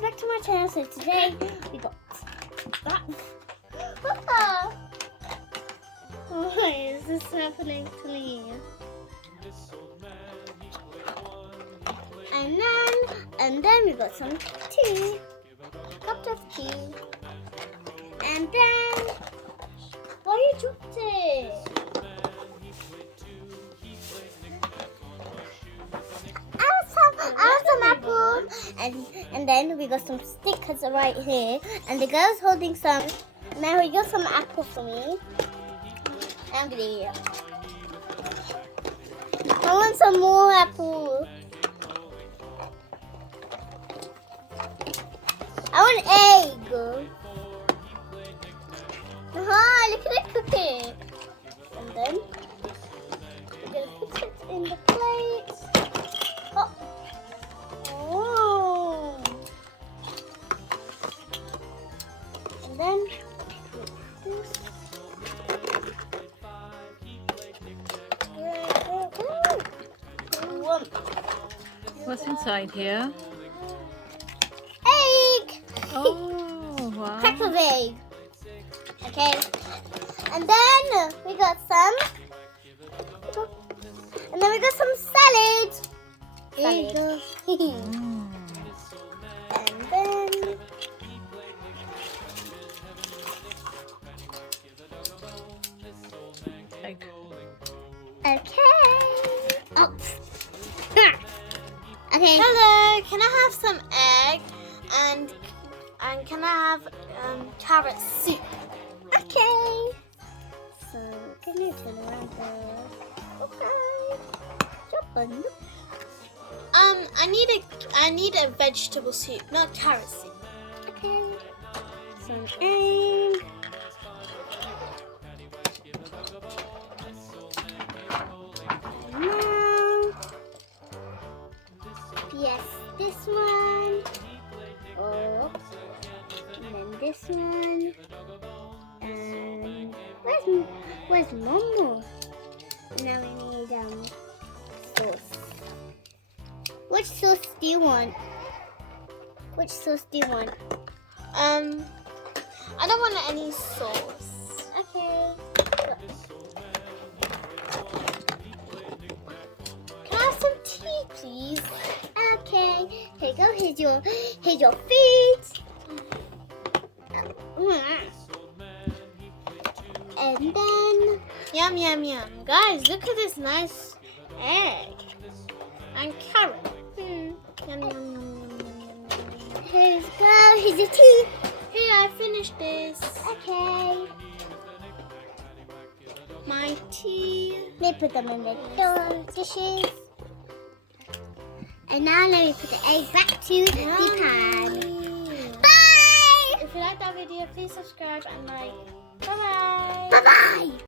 welcome back to my channel. So today we got that. Why is this happening to me? And then we got some tea, cup of tea, and then why you dropped it? I have some apple, and then we got some stickers right here, and the girl's holding some. Now we got some apple for me. And there. I want some more apple. I want egg. Look at the cookie. And then we're gonna put it in the plate. Oh. And then this. What's inside here? Egg! Oh, wow. Pack of egg. Okay. And then we got some. And then we got some salad. Salad. And then. Egg. Okay. Oh. Okay. Hello, can I have some egg and can I have carrot soup? Okay. So can you turn around there? Okay. Jump on. I need a vegetable soup, not carrot soup. Okay. Some egg. Yes, this one. Oh, and then this one. And where's Momo? Now we need sauce. Which sauce do you want? Which sauce do you want? I don't want any sauce. Okay. Can I have some tea, please? Okay. Here you go. Here's your feet. And then Yum, yum, yum. Guys, look at this nice egg and carrot. Yum, yum, yum, yum, yum, yum. here's your tea. Here, I finished this. Okay. My tea. Let me put them in the dishes. And now let me put the egg back to the pan. Bye! If you like that video, please subscribe and like. Bye-bye. Bye-bye!